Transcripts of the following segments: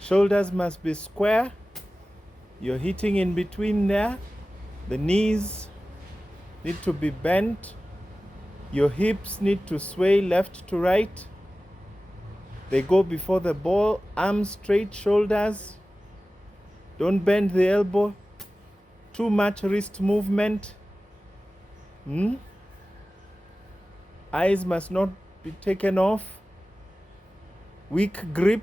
Shoulders must be square. You're hitting in between there. The knees need to be bent. Your hips need to sway left to right. They go before the ball. Arms straight, shoulders. Don't bend the elbow. Too much wrist movement. Eyes must not be taken off. Weak grip.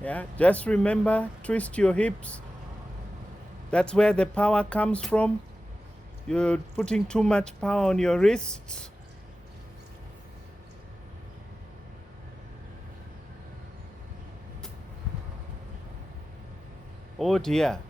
Yeah, just remember, twist your hips. That's where the power comes from. You're putting too much power on your wrists. Oh dear.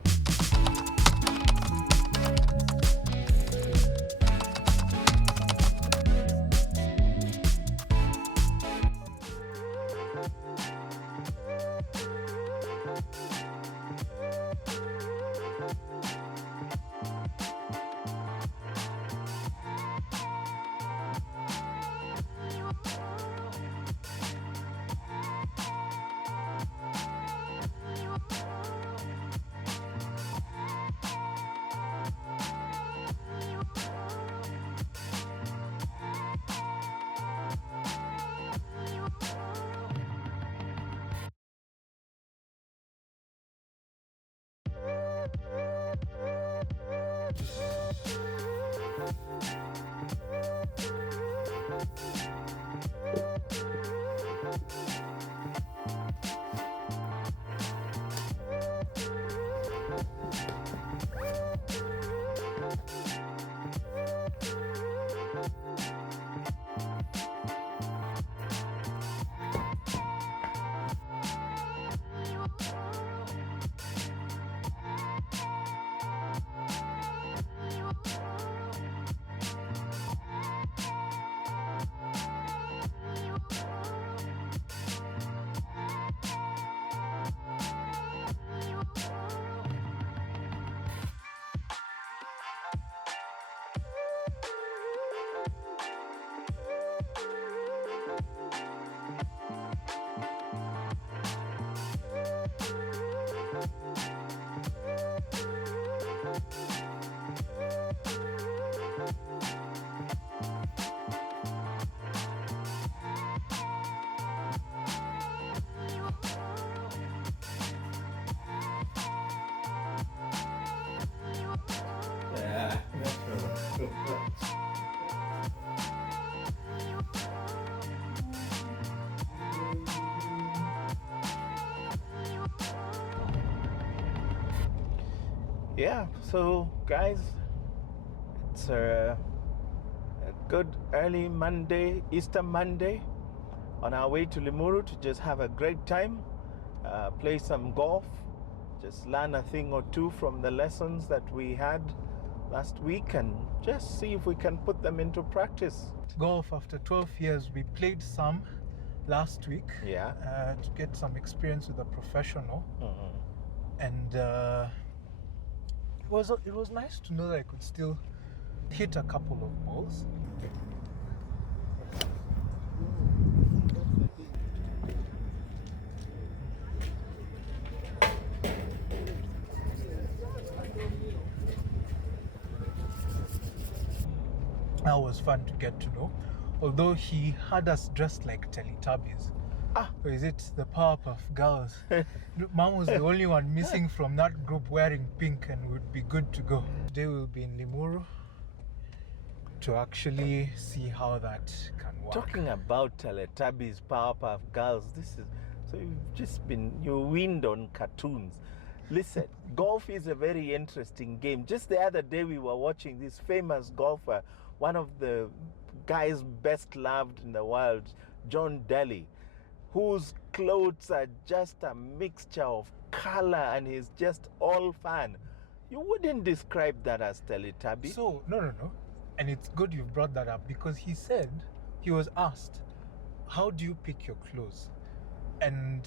Yeah, so guys, it's a good early Monday, Easter Monday, on our way to Limuru to just have a great time, play some golf, just learn a thing or two from the lessons that we had last week and just see if we can put them into practice. Golf after 12 years, we played some last week, Yeah. to get some experience with a professional. And it was nice to know that I could still hit a couple of balls. That was fun to get to know. Although he had us dressed like Teletubbies. Or is it the Powerpuff Girls? Mom was the only one missing from that group wearing pink and would be good to go. Today we'll be in Limuru to actually see how that can work. Talking about Teletubbies, Powerpuff Girls, so you've just been, you wind on cartoons. Listen, golf is a very interesting game. Just the other day we were watching this famous golfer, one of the guys best loved in the world, John Daly, whose clothes are just a mixture of color and he's just all fun. You wouldn't describe that as Teletubby. So, no. And it's good you've brought that up because he said, he was asked, how do you pick your clothes? And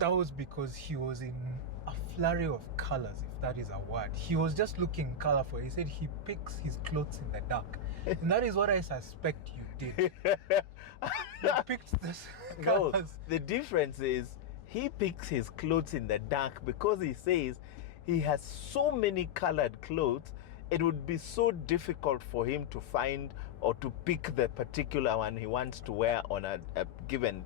that was because he was in a flurry of colors, if that is a word. He was just looking colorful. He said he picks his clothes in the dark. And that is what I suspect you did. You picked this No, colors. the difference is he picks his clothes in the dark because he says he has so many colored clothes, it would be so difficult for him to find or to pick the particular one he wants to wear on at a given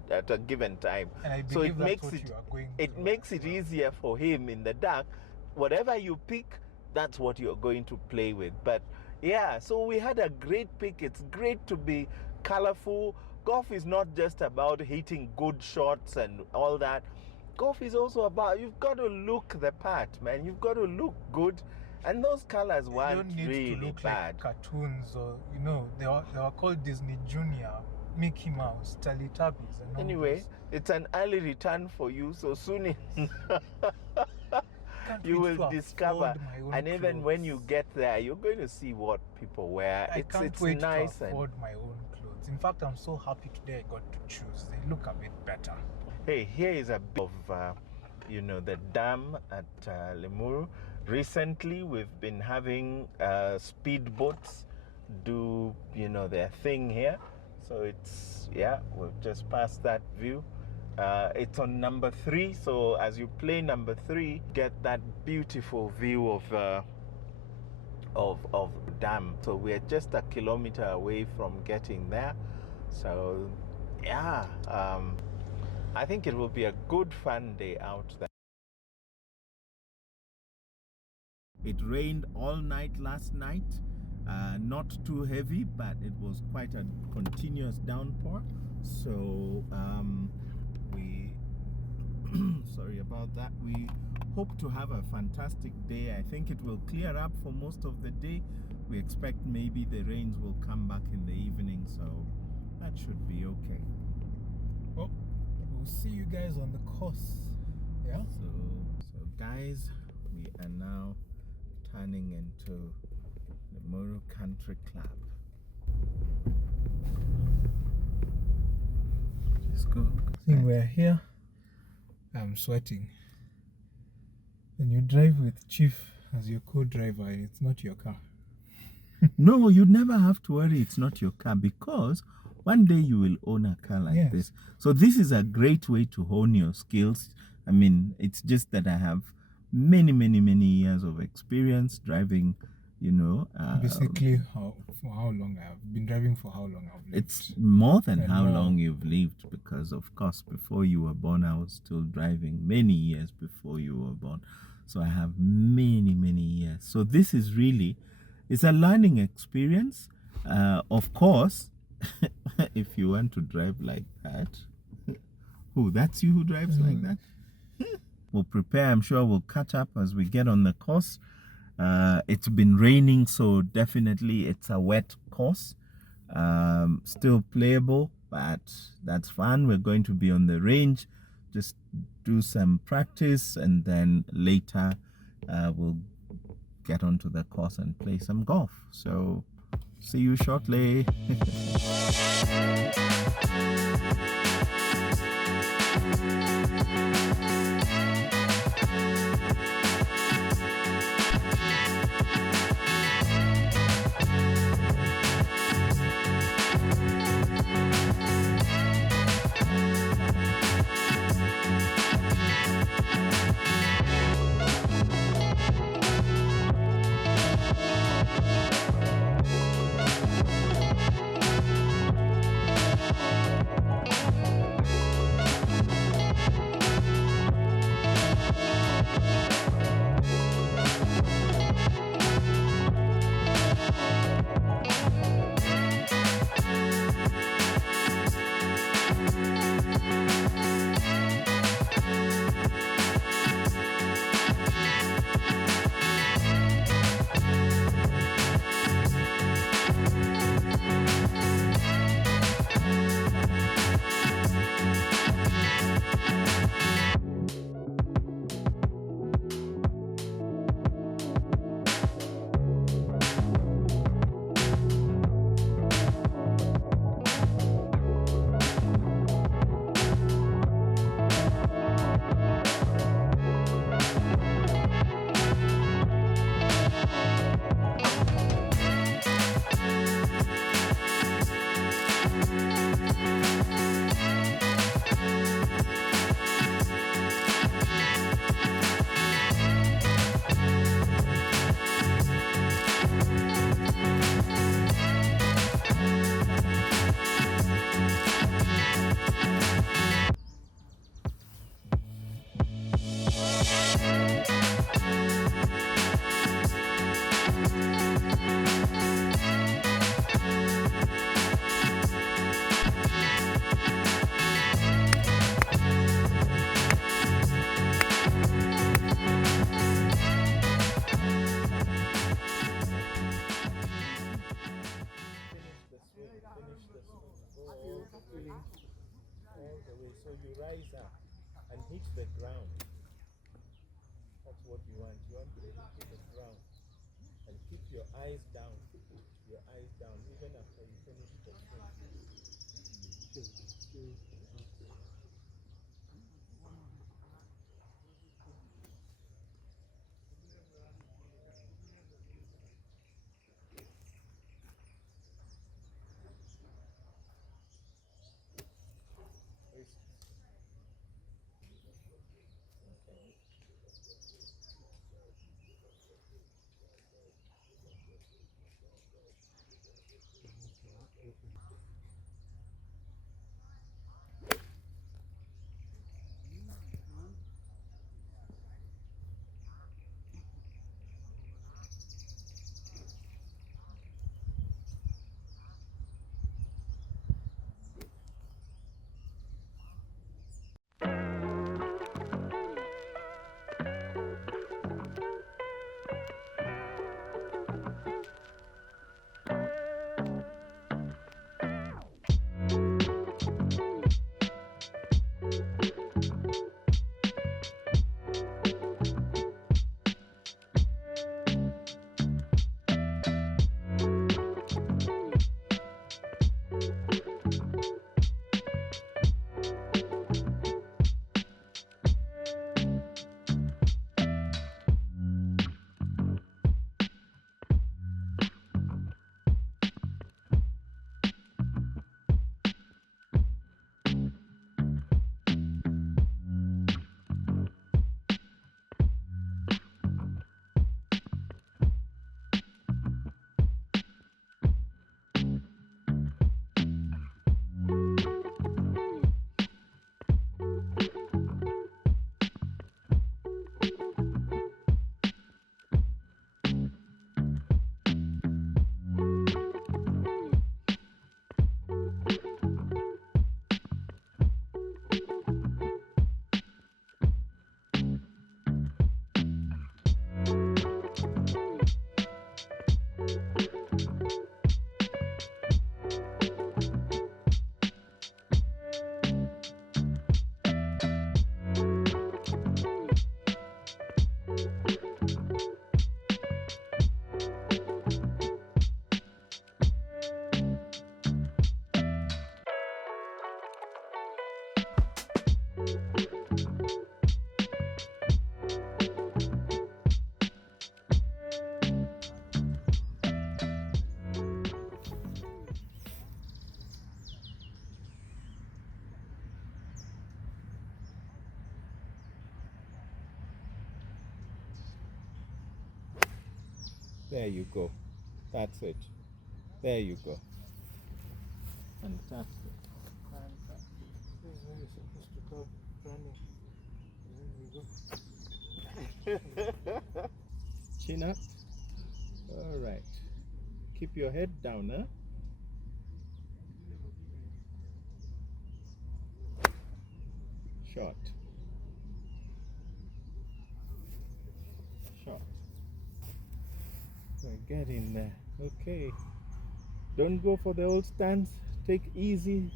time. And I So believe it that's makes what it you are going it through makes as it well. easier for him in the dark. Whatever you pick, that's what you're going to play with. But yeah, so we had a great pick. It's great to be colorful. Golf is not just about hitting good shots and all that. Golf is also about, you've got to look the part, man. You've got to look good. And those colors You weren't don't need really to look bad. like cartoons, or they were called Disney Junior, Mickey Mouse, Teletubbies, and all Anyway, those. it's an early return for you. So soon Can't you wait will to discover. afford my own And even when you clothes. get there, you're going to see what people wear. I It's can't wait nice to afford my own clothes. In fact, I'm so happy today I got to choose. They look a bit better. Hey, here is a bit of the dam at Limuru. Recently, we've been having speedboats do their thing here. So we've just passed that view. It's on number 3. So as you play number 3, get that beautiful view of the dam. So we're just a kilometer away from getting there. So yeah. I think it will be a good fun day out there. It rained all night last night. Not too heavy, but it was quite a continuous downpour. So we sorry about that. We hope to have a fantastic day. I think it will clear up for most of the day. We expect maybe the rains will come back in the evening, so that should be okay. Well, we'll see you guys on the course. Yeah. So guys, we are now turning into the Muru Country Club. Just go. I think we're here. I'm sweating. When you drive with Chief as your co-driver, it's not your car. No, you never have to worry it's not your car, because one day you will own a car like this. So this is a great way to hone your skills. I mean, it's just that I have many years of experience driving, Basically, for how long I've been driving, for how long I've lived. It's more than how long you've lived, because of course before you were born I was still driving, many years before you were born. So I have many years. So this is really, it's a learning experience. Of course, if you want to drive like that, that's you who drives like that? We'll prepare. I'm sure we'll catch up as we get on the course. It's been raining, so definitely it's a wet course. Still playable, but that's fun. We're going to be on the range, just do some practice, and then later we'll get onto the course and play some golf. So see you shortly. all the way. So you rise up and hit the ground. That's what you want. You want to hit the ground and keep your eyes down. Your eyes down even after you finish the swing. There you go. That's it. There you go. Fantastic. This is where you're supposed to come running. There we go. Chin up. All right. Keep your head down, huh? Short. Short. So get in there. Okay. Don't go for the old stance. Take easy.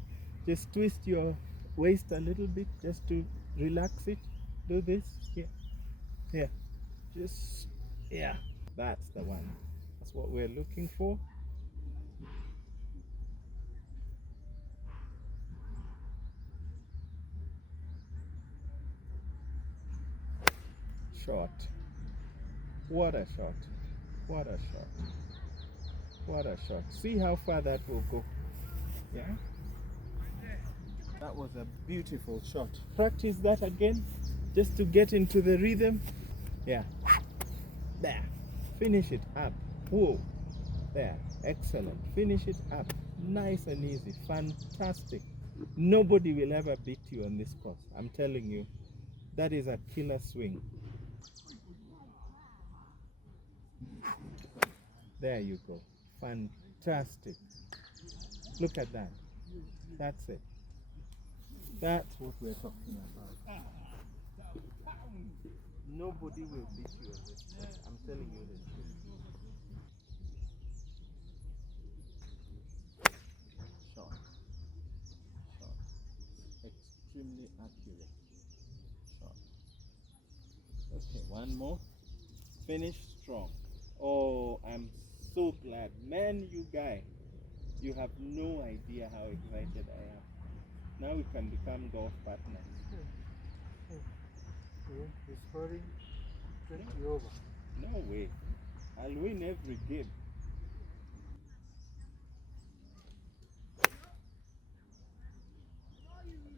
Just twist your waist a little bit just to relax it. Do this. Here. Here. Just, yeah. That's the one. That's what we're looking for. Short. What a shot. What a shot. What a shot. See how far that will go. Yeah? That was a beautiful shot. Practice that again just to get into the rhythm. Yeah. There. Finish it up. Whoa. There. Excellent. Finish it up. Nice and easy. Fantastic. Nobody will ever beat you on this course. I'm telling you. That is a killer swing. There you go. Fantastic. Look at that. That's it. That's what we're talking about. Nobody will beat you on this course. I'm telling you the truth. Short. extremely accurate shot. Okay, one more. Finish strong. Oh, I'm so glad. Man, you guy, you have no idea how excited I am. Now we can become golf partners. You're scoring 20 over. No way. I'll win every game.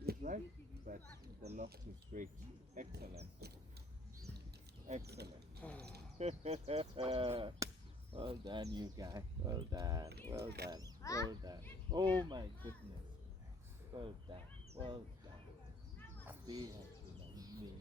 It's right, but the lock is great. Excellent. Excellent. Well done, you guy. Well done. Well done. Well done. Oh my goodness. Well done. Well done. They have been amazing.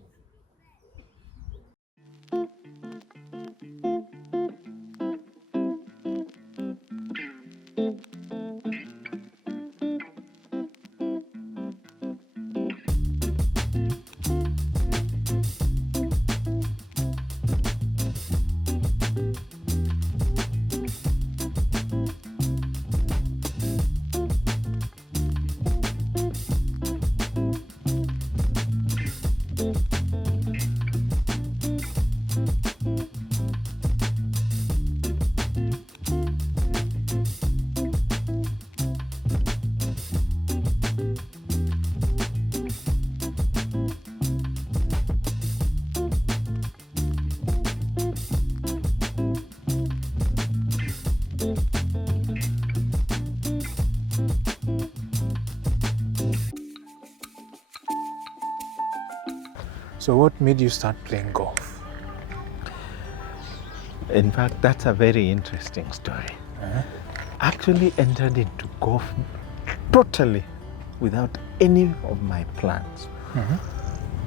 So what made you start playing golf? In fact, that's a very interesting story. Actually entered into golf totally without any of my plans.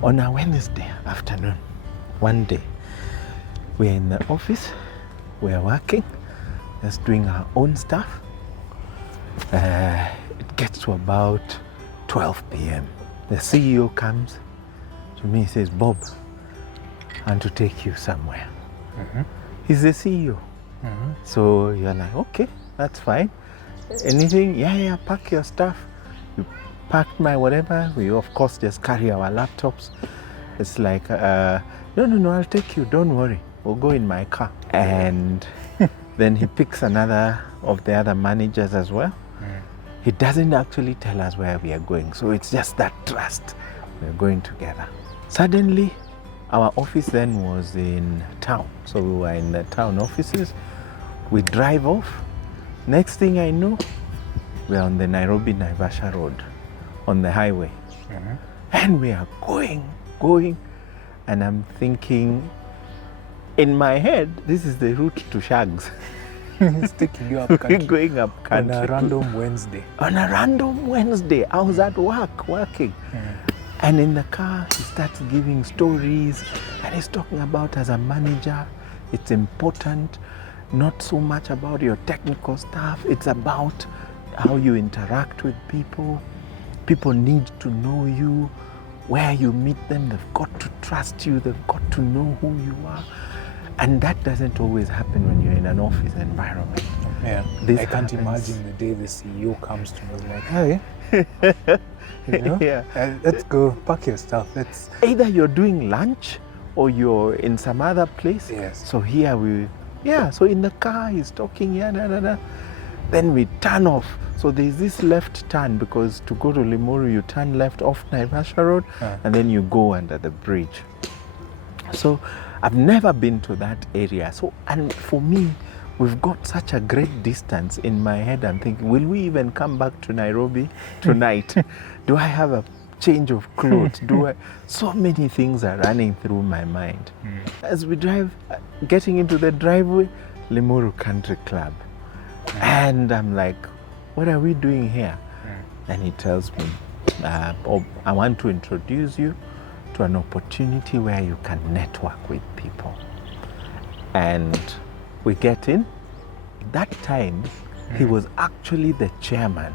On a Wednesday afternoon, one day, we're in the office, we're working, just doing our own stuff. It gets to about 12 p.m. The CEO comes to me, says, Bob, I want to take you somewhere. He's the CEO. So you're like, okay, that's fine. Anything? Yeah, pack your stuff. You packed my whatever. We, of course, just carry our laptops. It's like, no, I'll take you. Don't worry. We'll go in my car. And then he picks another of the other managers as well. He doesn't actually tell us where we are going. So it's just that trust. We're going together. Suddenly, our office then was in town. So we were in the town offices. We drive off. Next thing I know, we're on the Nairobi-Naivasha road, on the highway. And we are going. And I'm thinking, in my head, this is the route to Shags. It's taking you up country. Going up country. On a random Wednesday. On a random Wednesday. I was at work, working. And in the car, he starts giving stories, and he's talking about, as a manager, it's important, not so much about your technical stuff, it's about how you interact with people. People need to know you, where you meet them, they've got to trust you, they've got to know who you are. And that doesn't always happen when you're in an office environment. Yeah, I can't imagine the day the CEO comes to me like, hey, you know, let's go pack your stuff. Let's either you're doing lunch or you're in some other place. Yes. So here so in the car he's talking, then we turn off. So there's this left turn, because to go to Limuru you turn left off Naivasha Road and then you go under the bridge. So I've never been to that area. So, and for me, we've got such a great distance. In my head, I'm thinking, will we even come back to Nairobi tonight? Do I have a change of clothes? So many things are running through my mind. As we drive, getting into the driveway, Limuru Country Club. And I'm like, what are we doing here? And he tells me, I want to introduce you to an opportunity where you can network with people. And we get in. That time, he was actually the chairman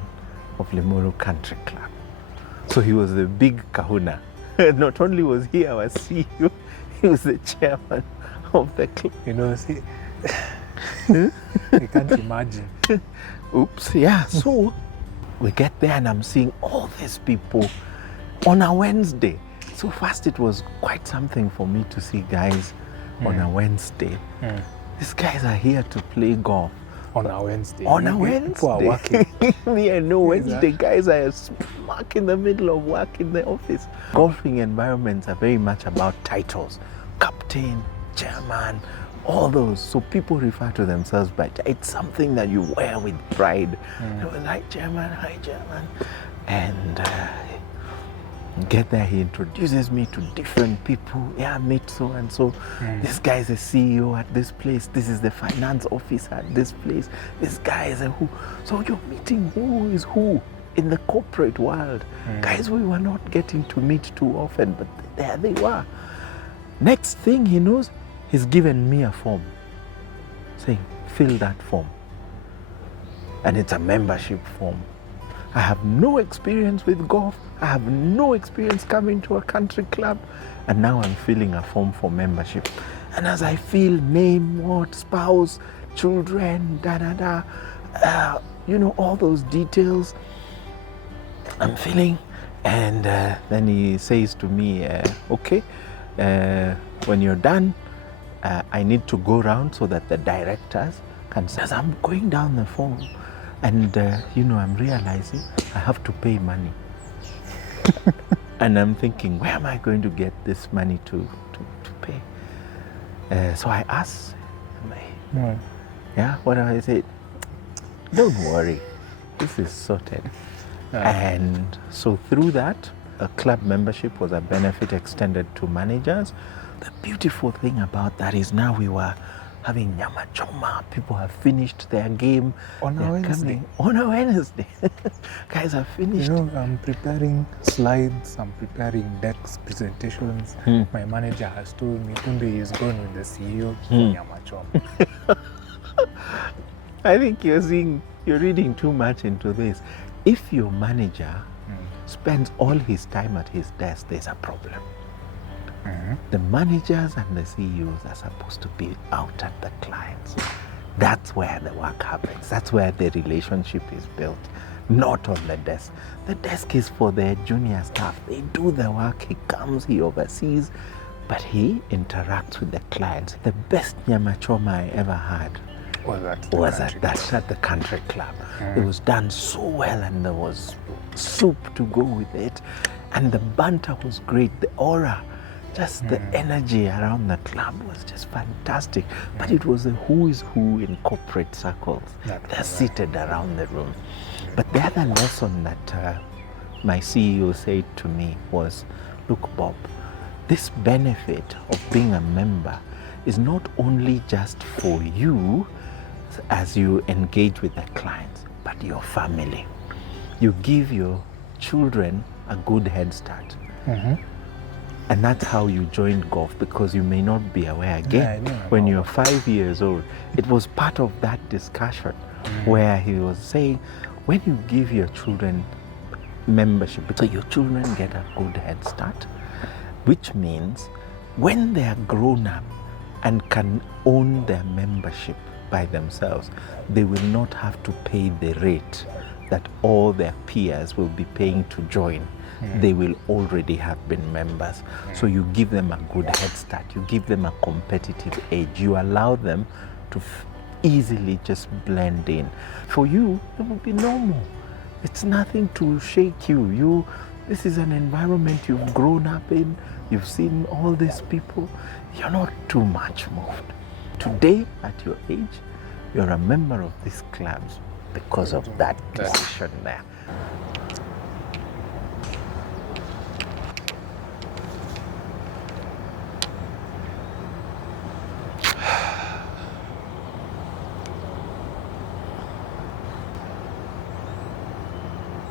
of Limuru Country Club. So he was the big kahuna. Not only was he our CEO, he was the chairman of the club. You know, see, I can't imagine. Oops, yeah. So we get there and I'm seeing all these people. on a Wednesday. So first it was quite something for me to see guys on a Wednesday. These guys are here to play golf. On a Wednesday. On a Wednesday. People are working. Me, I know Wednesday guys are smack in the middle of work in the office. Golfing environments are very much about titles. Captain, chairman, all those. So people refer to themselves by it's something that you wear with pride. It was like chairman, hi chairman. And get there, he introduces me to different people. Yeah, meet so and so. This guy is a CEO at this place. This is the finance officer at this place. This guy is a who. So you're meeting who is who in the corporate world. Guys we were not getting to meet too often, but there they were. Next thing he knows, he's given me a form saying, fill that form. And it's a membership form. I have no experience with golf. I have no experience coming to a country club. And now I'm filling a form for membership. And as I fill name, what, spouse, children, you know, all those details, I'm filling. And then he says to me, okay, when you're done, I need to go around so that the directors can say, as I'm going down the form, and you know, I'm realizing I have to pay money. And I'm thinking, where am I going to get this money to pay? So I asked, yeah, what do I say? Don't worry, this is sorted. And so through that, a club membership was a benefit extended to managers. The beautiful thing about that is now we were having nyama choma. People have finished their game. On a Wednesday. On a Wednesday. Guys have finished. You know, I'm preparing slides, I'm preparing decks, presentations. My manager has told me, Kunde is going with the CEO for nyama choma. I think you're reading too much into this. If your manager spends all his time at his desk, there's a problem. The managers and the CEOs are supposed to be out at the clients. That's where the work happens. That's where the relationship is built, not on the desk. The desk is for their junior staff. They do the work. He comes, he oversees, but he interacts with the clients. The best nyama choma I ever had was at the country club. It was done so well, and there was soup to go with it, and the banter was great. The aura, just the energy around the club was just fantastic. But it was a who is who in corporate circles. They're seated around the room. But the other lesson that my CEO said to me was, look, Bob, this benefit of being a member is not only just for you as you engage with the clients, but your family. You give your children a good head start. And that's how you joined golf, because you may not be aware again. When you're 5 years old, it was part of that discussion where he was saying, when you give your children membership, so your children get a good head start, which means when they are grown up and can own their membership by themselves, they will not have to pay the rate that all their peers will be paying to join. They will already have been members. So you give them a good head start. You give them a competitive edge. You allow them to easily just blend in. For you, it will be normal. It's nothing to shake you. This is an environment you've grown up in. You've seen all these people. You're not too much moved. Today, at your age, you're a member of these clubs because of that decision there.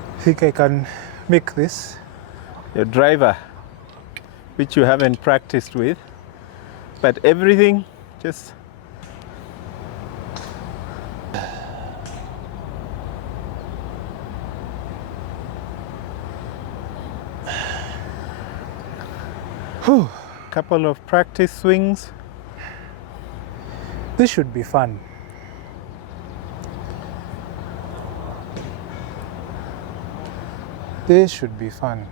I think I can make this. Your driver, which you haven't practiced with, but everything just... Couple of practice swings. This should be fun. This should be fun.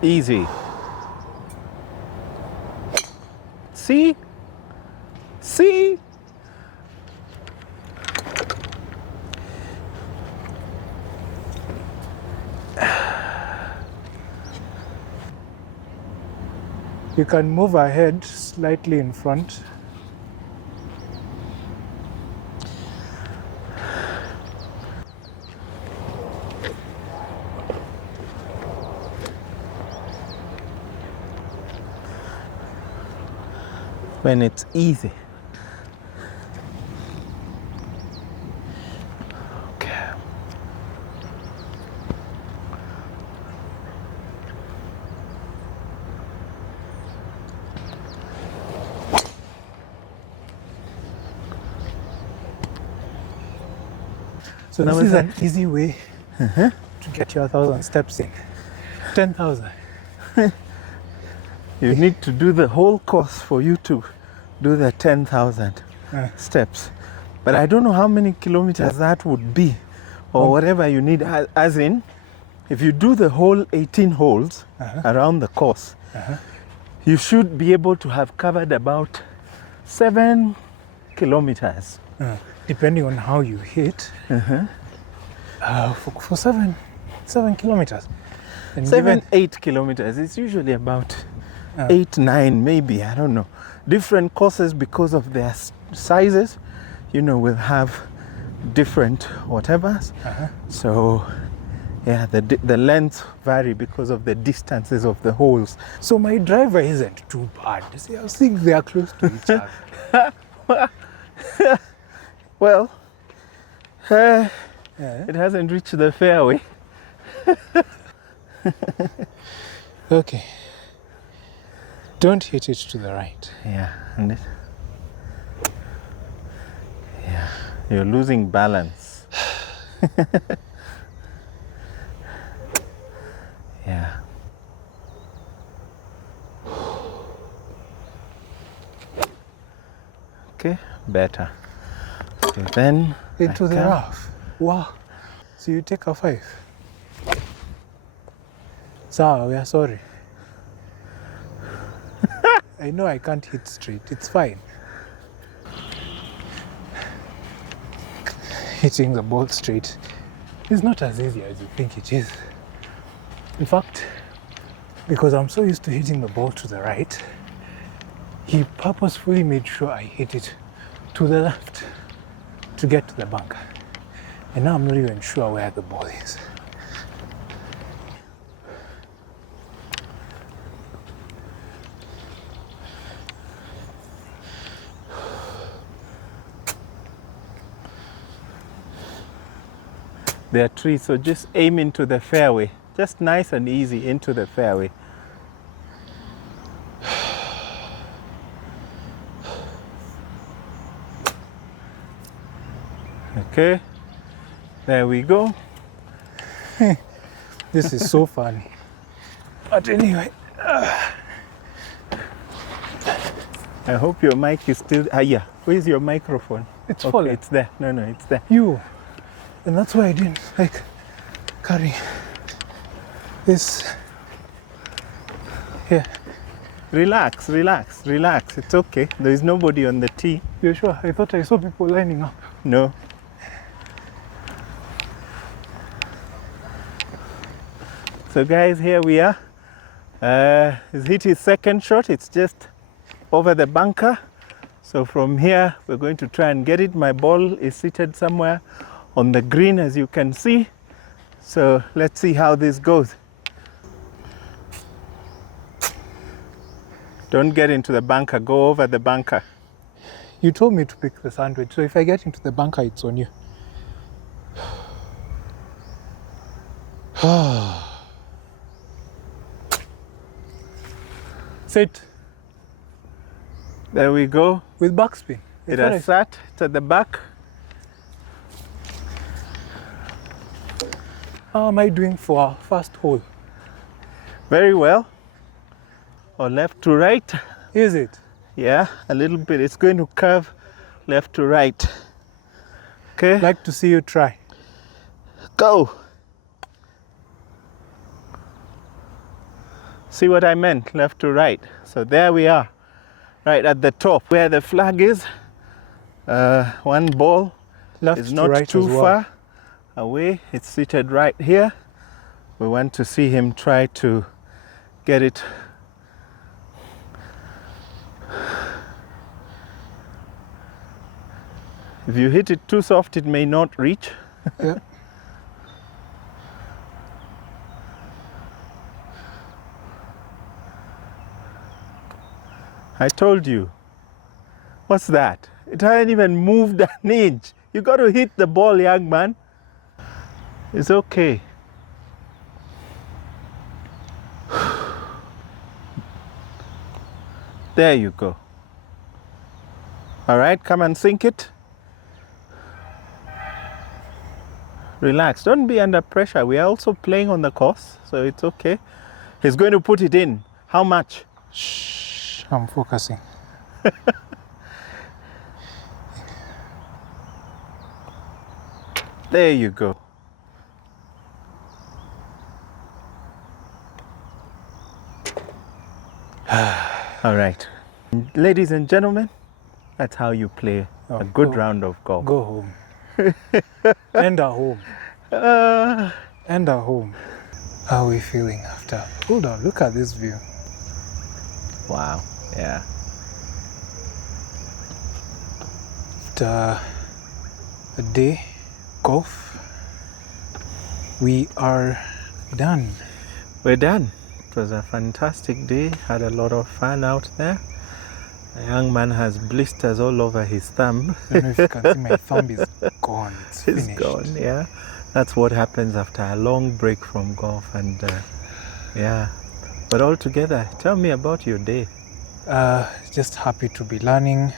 Easy. See? See? You can move ahead slightly in front. When it's easy. Okay. So this is an easy way to get your 1,000 steps in. 10,000. You need to do the whole course for you to do the 10,000 steps. But I don't know how many kilometers that would be, or whatever you need. As in, if you do the whole 18 holes around the course, you should be able to have covered about 7 kilometers. Depending on how you hit, for 7 kilometers. And 8 kilometers. It's usually about 8, 9, maybe. I don't know. Different courses, because of their sizes, you know, will have different whatevers. So, yeah, the lengths vary because of the distances of the holes. So my driver isn't too bad. See, I think they are close to each other. Well, it hasn't reached the fairway. Okay. Don't hit it to the right. Yeah, and yeah, you're losing balance. Yeah. Okay, better. So then into the rough. Wow. So you take a 5. So we are sorry. I know I can't hit straight. It's fine. Hitting the ball straight is not as easy as you think it is. In fact, because I'm so used to hitting the ball to the right, he purposefully made sure I hit it to the left to get to the bunker. And now I'm not even sure where the ball is. There are trees, so just aim into the fairway. Just nice and easy into the fairway. Okay, there we go. This is so funny. But anyway. I hope your mic is still... yeah, where's your microphone? It's okay, falling. It's there. No, it's there. And that's why I didn't like carry this here. Relax. It's okay. There is nobody on the tee. You're sure? I thought I saw people lining up. No. So guys, here we are. He's hit his second shot. It's just over the bunker. So from here, we're going to try and get it. My ball is seated somewhere on the green, as you can see. So let's see how this goes. Don't get into the bunker, go over the bunker. You told me to pick the sandwich, so if I get into the bunker, it's on you. Sit. There we go. With backspin. It has sat, it's at the back. How am I doing for our first hole? Very well. Or left to right. Is it? Yeah, a little bit. It's going to curve left to right. Okay. I'd like to see you try. Go. See what I meant? Left to right. So there we are, right at the top where the flag is. One ball Left is to not right too as well. far away. It's seated right here. We want to see him try to get it. If you hit it too soft, it may not reach. Yeah. I told you. What's that? It hasn't even moved an inch. You got to hit the ball, young man. It's okay. There you go. All right, come and sink it. Relax, don't be under pressure. We are also playing on the course, so it's okay. He's going to put it in. How much? Shh, I'm focusing. There you go. All right. Ladies and gentlemen, that's how you play a good round of golf. Go home. And at home. And at home. How are we feeling after? Hold on, look at this view. Wow, yeah. After a day golf, we are done. We're done. It was a fantastic day. Had a lot of fun out there. The young man has blisters all over his thumb. I don't know if you can see my thumb is gone. It's finished. Gone, yeah. That's what happens after a long break from golf, and yeah. But altogether, tell me about your day. Just happy to be learning,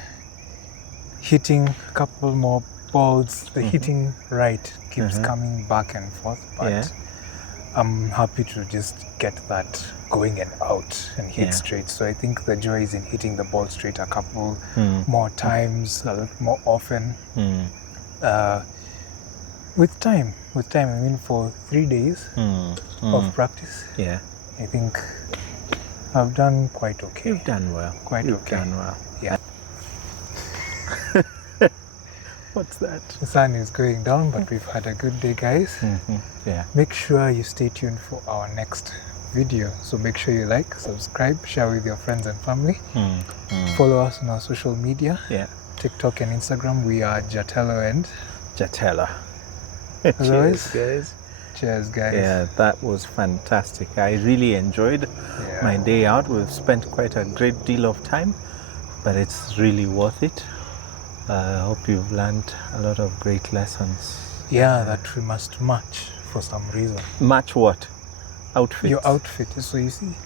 hitting a couple more balls. The hitting right keeps coming back and forth, but Yeah. I'm happy to just get that going and out and hit straight. So I think the joy is in hitting the ball straight a couple more times, a little more often. With time, I mean, for 3 days of practice, Yeah. I think I've done quite okay. You've done well. Quite You've okay. done well. Yeah. What's that? The sun is going down, but we've had a good day, guys. Yeah. Make sure you stay tuned for our next video. So make sure you like, subscribe, share with your friends and family. Follow us on our social media. Yeah. TikTok and Instagram, we are Jatelo and Jatelo. As always. Guys. Cheers, guys. Yeah, that was fantastic. I really enjoyed my day out. We've spent quite a great deal of time, but it's really worth it. I hope you've learned a lot of great lessons. Yeah, that we must match for some reason. Match what? Outfits? Your outfit, so you see.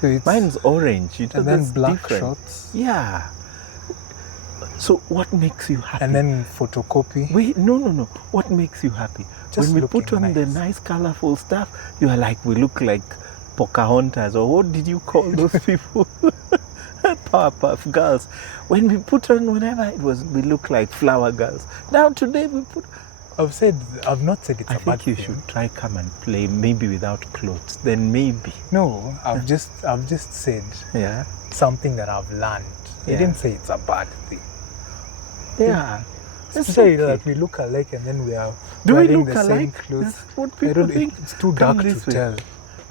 So it's, mine's orange. You know, and then that's black different. shorts. Yeah. So what makes you happy? And then photocopy. Wait, no. What makes you happy? Just when we put on the nice colorful stuff, you are like, we look like Pocahontas, or what did you call those people? Powerpuff Girls. When we put on whenever it was, we look like flower girls. Now today we put. I've not said it's a bad think you thing. should try come and play maybe without clothes. Then maybe. No, I've just said something that I've learned. I didn't say it's a bad thing. Yeah. Especially that we look alike and then we are wearing the same clothes. That's what people think. It's too dark to tell.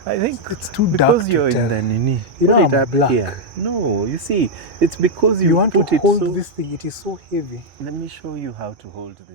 I think it's too dark because you're to tell. in the nini. You know, Put it I'm up black. here. No, you see, it's because you want put to it hold so. this thing. It is so heavy. Let me show you how to hold this.